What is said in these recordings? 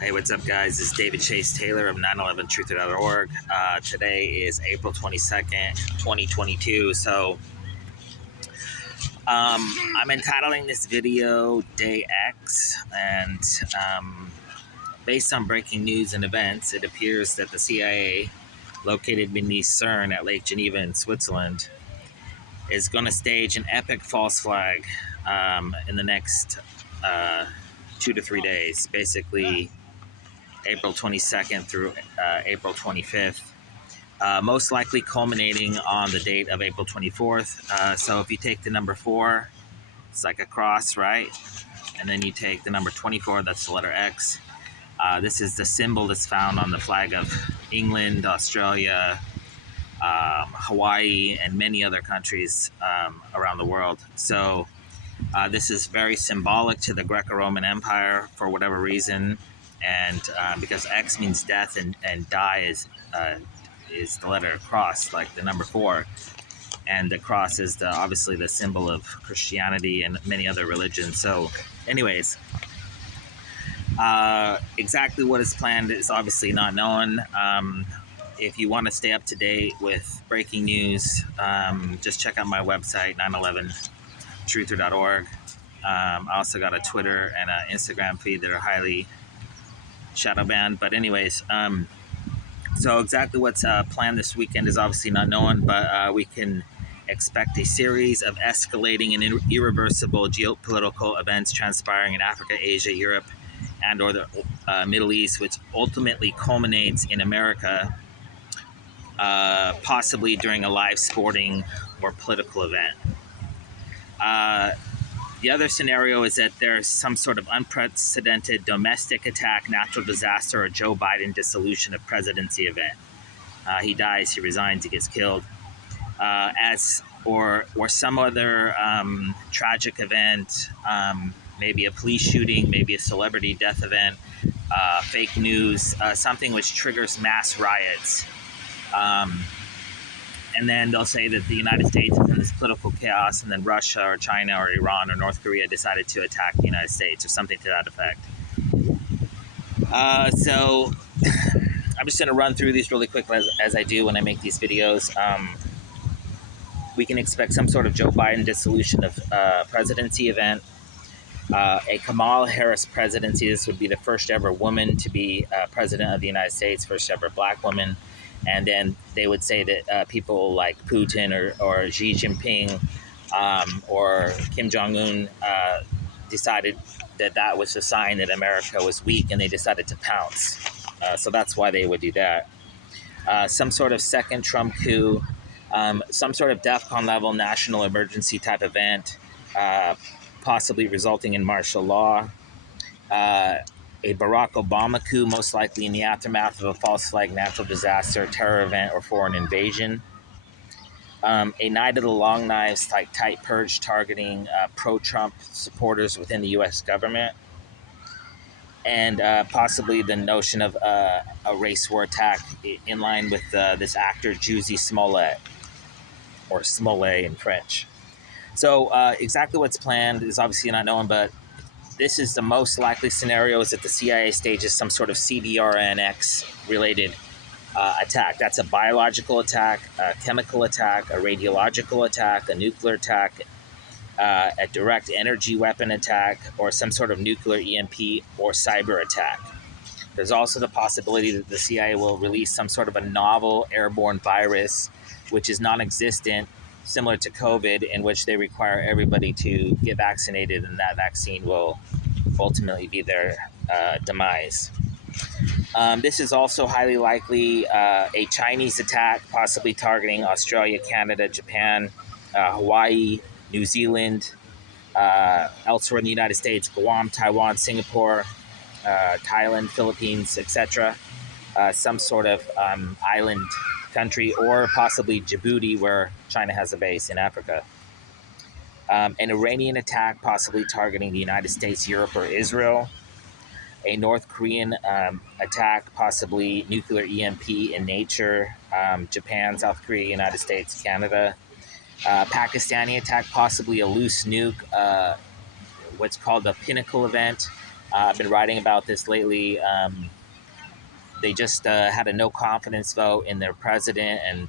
Hey, what's up, guys? This is David Chase Taylor of 911truther.org. Today is April 22nd, 2022. I'm entitling this video Day X, and based on breaking news and events, it appears that the CIA, located beneath CERN at Lake Geneva in Switzerland, is going to stage an epic false flag in the next 2 to 3 days, basically April 22nd through April 25th, most likely culminating on the date of April 24th. So if you take the number 4, it's like a cross, right? And then you take the number 24, that's the letter X. This is the symbol that's found on the flag of England, Australia, Hawaii, and many other countries around the world. So this is very symbolic to the Greco-Roman Empire for whatever reason. And because X means death and die is the letter cross, like the number 4, and the cross is obviously the symbol of Christianity and many other religions. So, anyways, exactly what is planned is obviously not known. If you want to stay up to date with breaking news, just check out my website 911truther.org. I also got a Twitter and an Instagram feed that are highly shadow banned. But anyways, so exactly what's planned this weekend is obviously not known, but we can expect a series of escalating and irreversible geopolitical events transpiring in Africa, Asia, Europe, and or the Middle East, which ultimately culminates in America, possibly during a live sporting or political event. The other scenario is that there's some sort of unprecedented domestic attack, natural disaster, or Joe Biden dissolution of presidency event. He dies, he resigns, he gets killed, or some other tragic event, maybe a police shooting, maybe a celebrity death event, fake news, something which triggers mass riots. And then they'll say that the United States is in this political chaos, and then Russia or China or Iran or North Korea decided to attack the United States or something to that effect. So I'm just going to run through these really quick as I do when I make these videos. We can expect some sort of Joe Biden dissolution of presidency event, a Kamala Harris presidency. This would be the first ever woman to be president of the United States, first ever black woman. And then they would say that people like Putin or Xi Jinping or Kim Jong-un decided that was a sign that America was weak, and they decided to pounce. So that's why they would do that. Some sort of second Trump coup, some sort of DEFCON level national emergency type event, possibly resulting in martial law. A Barack Obama coup, most likely in the aftermath of a false flag natural disaster, terror event, or foreign invasion. A night of the long knives, like tight purge targeting pro-Trump supporters within the U.S. government. And possibly the notion of a race war attack in line with this actor Jussie Smollett, or Smollett in French. So exactly what's planned is obviously not known, but this is the most likely scenario, is that the CIA stages some sort of CBRNX related attack. That's a biological attack, a chemical attack, a radiological attack, a nuclear attack, a direct energy weapon attack, or some sort of nuclear EMP or cyber attack. There's also the possibility that the CIA will release some sort of a novel airborne virus, which is non-existent, similar to COVID, in which they require everybody to get vaccinated, and that vaccine will ultimately be their demise. This is also highly likely a Chinese attack, possibly targeting Australia, Canada, Japan, Hawaii, New Zealand, elsewhere in the United States, Guam, Taiwan, Singapore, Thailand, Philippines, etc. Some sort of island country, or possibly Djibouti, where China has a base in Africa. An Iranian attack, possibly targeting the United States, Europe, or Israel. A North Korean attack, possibly nuclear EMP in nature, Japan, South Korea, United States, Canada. Pakistani attack, possibly a loose nuke, what's called a pinnacle event, I've been writing about this lately. They just had a no confidence vote in their president, and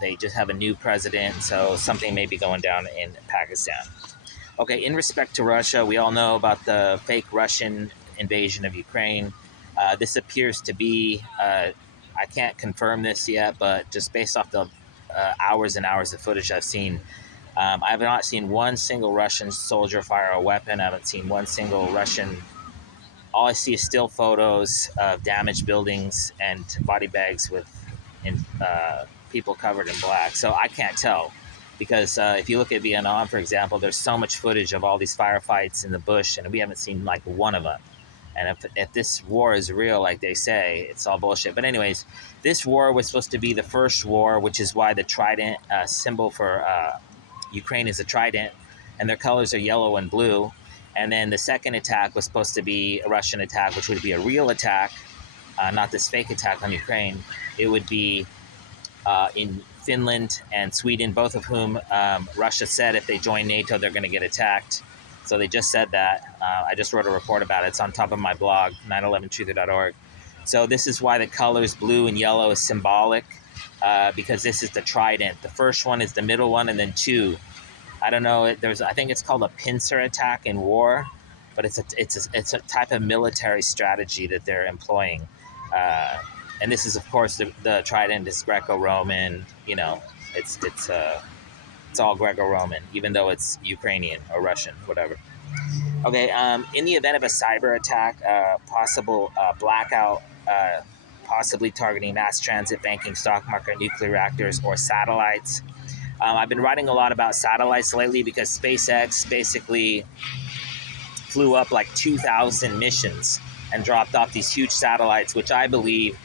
they just have a new president, so something may be going down in Pakistan. Okay, in respect to Russia, we all know about the fake Russian invasion of Ukraine. This appears to be, I can't confirm this yet, but just based off the hours and hours of footage I've seen, I have not seen one single Russian soldier fire a weapon. I haven't seen one single Russian. All I see is still photos of damaged buildings and body bags with people covered in black. So I can't tell because if you look at Vietnam, for example, there's so much footage of all these firefights in the bush, and we haven't seen like one of them. And if this war is real, like they say, it's all bullshit. But anyways, this war was supposed to be the first war, which is why the trident symbol for Ukraine is a trident, and their colors are yellow and blue. And then the second attack was supposed to be a Russian attack, which would be a real attack, not this fake attack on Ukraine. It would be in Finland and Sweden, both of whom Russia said if they join NATO, they're going to get attacked. So they just said that. I just wrote a report about it. It's on top of my blog, 911truther.org. So this is why the colors blue and yellow is symbolic, because this is the trident. The first one is the middle one, and then two. I don't know. I think it's called a pincer attack in war, but it's a type of military strategy that they're employing. And this is, of course, the trident is Greco-Roman. You know, it's all Greco-Roman, even though it's Ukrainian or Russian, whatever. Okay. In the event of a cyber attack, possible blackout, possibly targeting mass transit, banking, stock market, nuclear reactors, or satellites. I've been writing a lot about satellites lately because SpaceX basically flew up like 2,000 missions and dropped off these huge satellites, which I believe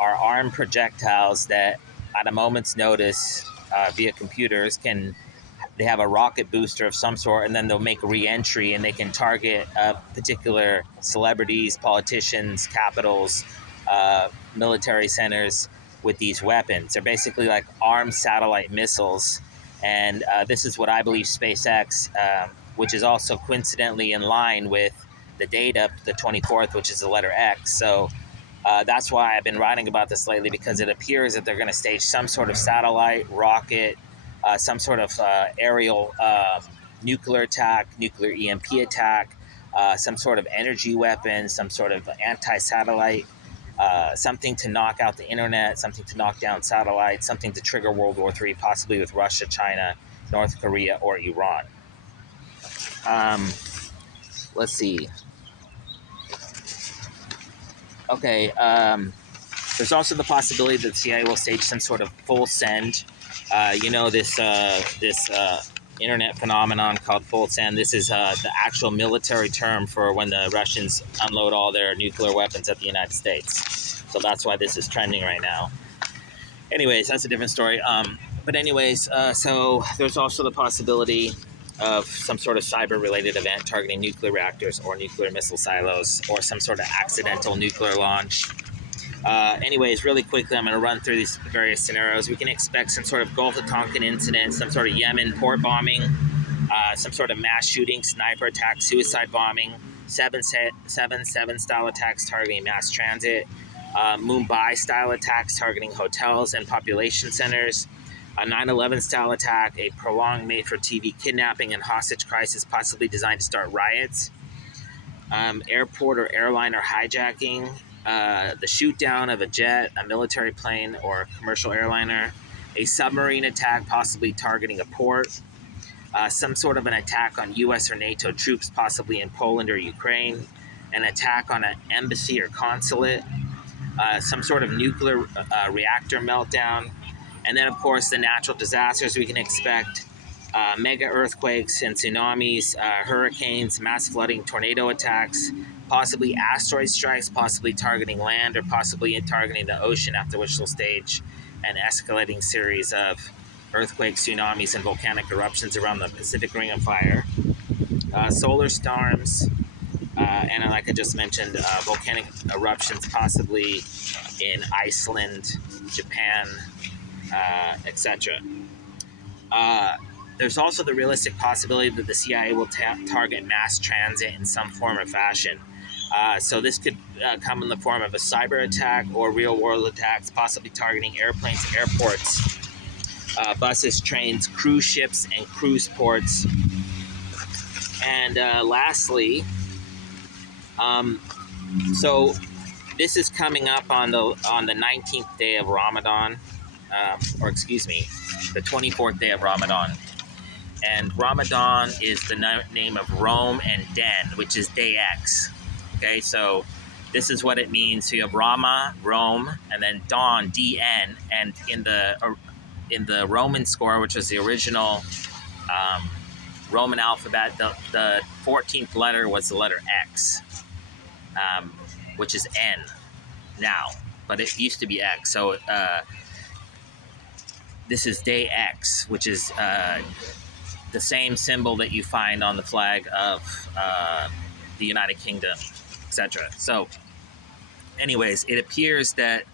are armed projectiles that at a moment's notice via computers they have a rocket booster of some sort, and then they'll make re-entry and they can target particular celebrities, politicians, capitals, military centers with these weapons. They're basically like armed satellite missiles, and this is what I believe SpaceX, which is also coincidentally in line with the date of the 24th, which is the letter X. So that's why I've been writing about this lately, because it appears that they're going to stage some sort of satellite, rocket, some sort of aerial nuclear attack, nuclear EMP attack, some sort of energy weapon, some sort of anti-satellite, something to knock out the internet, something to knock down satellites, something to trigger World War III, possibly with Russia, China, North Korea, or Iran. Let's see. Okay, there's also the possibility that the CIA will stage some sort of full send. This internet phenomenon called full send. This is the actual military term for when the Russians unload all their nuclear weapons at the United States. So that's why this is trending right now. Anyways, that's a different story. So there's also the possibility of some sort of cyber-related event targeting nuclear reactors or nuclear missile silos, or some sort of accidental nuclear launch. Anyways, really quickly, I'm going to run through these various scenarios. We can expect some sort of Gulf of Tonkin incident, some sort of Yemen port bombing, some sort of mass shooting, sniper attack, suicide bombing, 7/7 style attacks targeting mass transit, Mumbai style attacks targeting hotels and population centers, a 9/11 style attack, a prolonged made-for-TV kidnapping and hostage crisis possibly designed to start riots, airport or airliner hijacking, the shoot down of a jet, a military plane, or a commercial airliner, a submarine attack possibly targeting a port, some sort of an attack on U.S. or NATO troops possibly in Poland or Ukraine, an attack on an embassy or consulate, some sort of nuclear reactor meltdown, and then, of course, the natural disasters we can expect, mega earthquakes and tsunamis, hurricanes, mass flooding, tornado attacks, possibly asteroid strikes, possibly targeting land or possibly targeting the ocean, after which they'll stage an escalating series of earthquakes, tsunamis, and volcanic eruptions around the Pacific Ring of Fire, solar storms, and like I just mentioned, volcanic eruptions possibly in Iceland, Japan, etc. There's also the realistic possibility that the CIA will target mass transit in some form or fashion. So this could come in the form of a cyber attack or real-world attacks, possibly targeting airplanes, airports, buses, trains, cruise ships, and cruise ports. And lastly, so this is coming up on the 19th day of Ramadan, or excuse me, the 24th day of Ramadan. And Ramadan is the name of Rome and Den, which is day X. Okay, so this is what it means. So you have Rama, Rome, and then Dawn, DN, and in the Roman score, which was the original Roman alphabet, the 14th letter was the letter X, which is N now, but it used to be X. So this is day X, which is the same symbol that you find on the flag of the United Kingdom, etc. So anyways, it appears that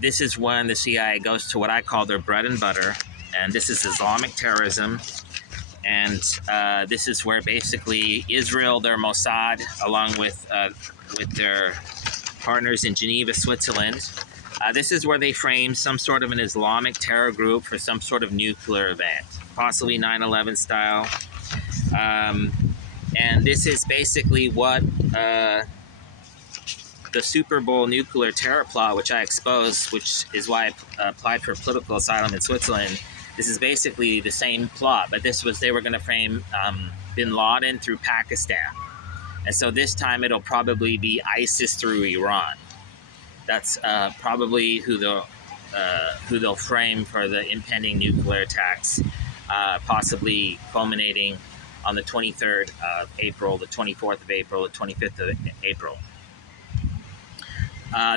this is when the CIA goes to what I call their bread and butter, and this is Islamic terrorism. And this is where basically Israel, their Mossad, along with their partners in Geneva, Switzerland, this is where they frame some sort of an Islamic terror group for some sort of nuclear event, possibly 9/11 style. And this is basically what the Super Bowl nuclear terror plot, which I exposed, which is why I applied for political asylum in Switzerland. This is basically the same plot, but they were going to frame bin Laden through Pakistan. And so this time it'll probably be ISIS through Iran. That's probably who they'll frame for the impending nuclear attacks, possibly culminating on the 23rd of April, the 24th of April, the 25th of April.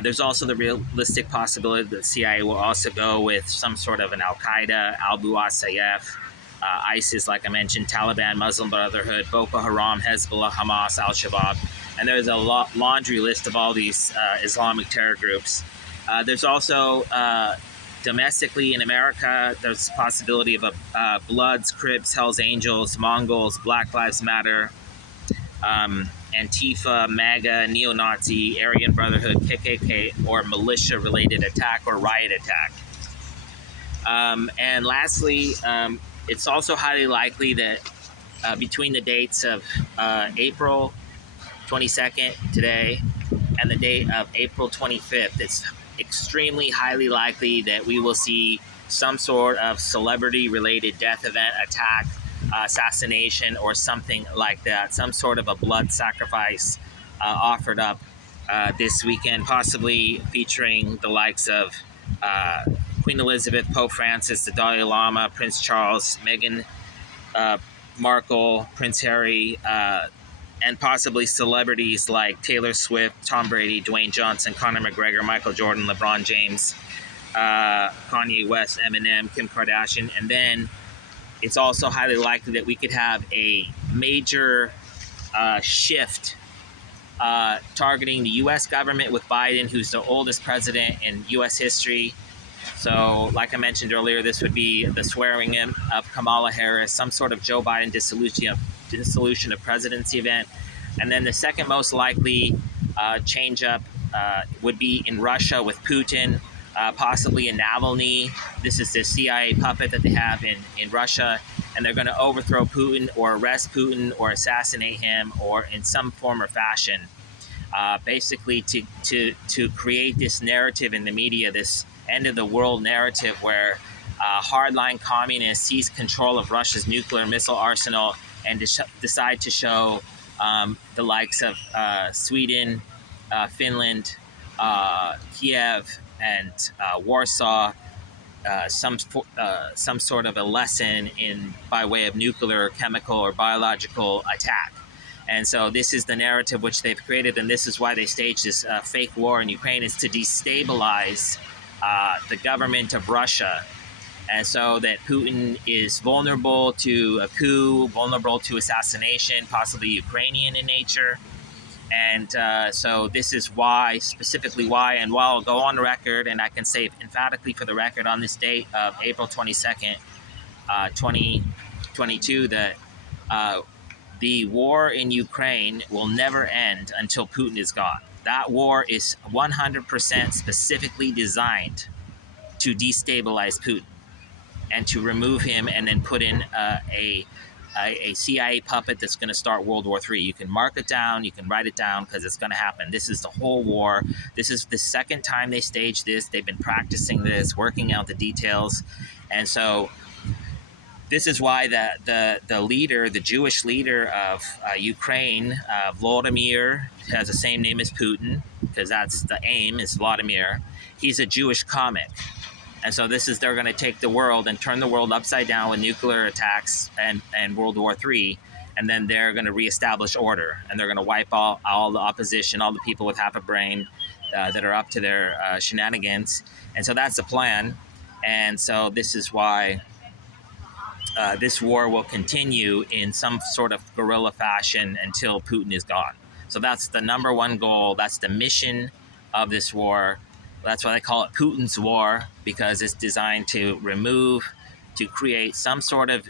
There's also the realistic possibility that the CIA will also go with some sort of an Al-Qaeda, Al-Bu'asayef, ISIS, like I mentioned, Taliban, Muslim Brotherhood, Boko Haram, Hezbollah, Hamas, Al-Shabaab. And there's a laundry list of all these Islamic terror groups. There's also, domestically in America, there's a possibility of Bloods, Crips, Hells Angels, Mongols, Black Lives Matter, Antifa, MAGA, neo-Nazi, Aryan Brotherhood, KKK, or militia-related attack or riot attack. And lastly, it's also highly likely that between the dates of April 22nd today and the date of April 25th, it's extremely highly likely that we will see some sort of celebrity-related death event, attack, assassination, or something like that, some sort of a blood sacrifice offered up this weekend, possibly featuring the likes of Queen Elizabeth, Pope Francis, the Dalai Lama, Prince Charles, Meghan Markle, Prince Harry, and possibly celebrities like Taylor Swift, Tom Brady, Dwayne Johnson, Conor McGregor, Michael Jordan, LeBron James, Kanye West, Eminem, Kim Kardashian. And then it's also highly likely that we could have a major shift targeting the U.S. government with Biden, who's the oldest president in U.S. history. So, like I mentioned earlier, this would be the swearing in of Kamala Harris, some sort of Joe Biden dissolution of presidency event. And then the second most likely change up would be in Russia with Putin, possibly in Navalny. This is the CIA puppet that they have in Russia, and they're going to overthrow Putin or arrest Putin or assassinate him or in some form or fashion, basically to create this narrative in the media, this end of the world narrative where hardline communists seize control of Russia's nuclear missile arsenal and decide to show the likes of Sweden, Finland, Kiev, and Warsaw some sort of a lesson by way of nuclear, chemical, or biological attack. And so this is the narrative which they've created, and this is why they staged this fake war in Ukraine, is to destabilize the government of Russia, and so that Putin is vulnerable to a coup, vulnerable to assassination, possibly Ukrainian in nature. And so this is why, specifically why, and while I'll go on record, and I can say emphatically for the record on this date of April 22nd, 2022, that the war in Ukraine will never end until Putin is gone. That war is 100% specifically designed to destabilize Putin and to remove him and then put in a CIA puppet that's going to start World War III. You can mark it down, you can write it down, because it's going to happen. This is the whole war. This is the second time they staged this. They've been practicing this, working out the details. And so this is why the leader, the Jewish leader of Ukraine, Volodymyr, has the same name as Putin, because that's the aim, is Vladimir. He's a Jewish Cometh. And so this is, they're going to take the world and turn the world upside down with nuclear attacks and World War III. And then they're going to reestablish order. And they're going to wipe all the opposition, all the people with half a brain that are up to their shenanigans. And so that's the plan. And so this is why this war will continue in some sort of guerrilla fashion until Putin is gone. So that's the number one goal. That's the mission of this war. That's why they call it Putin's war, because it's designed to create some sort of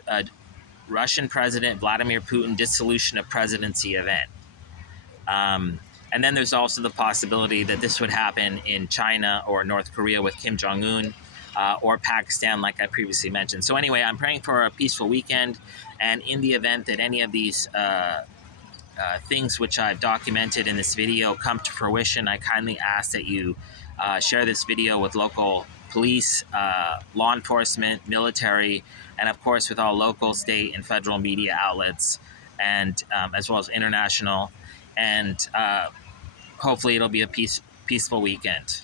Russian President Vladimir Putin dissolution of presidency event. And then there's also the possibility that this would happen in China or North Korea with Kim Jong-un, or Pakistan, like I previously mentioned. So anyway, I'm praying for a peaceful weekend. And in the event that any of these things which I've documented in this video come to fruition, I kindly ask that you share this video with local police, law enforcement, military, and of course with all local, state, and federal media outlets, and as well as international. And hopefully it'll be a peaceful weekend.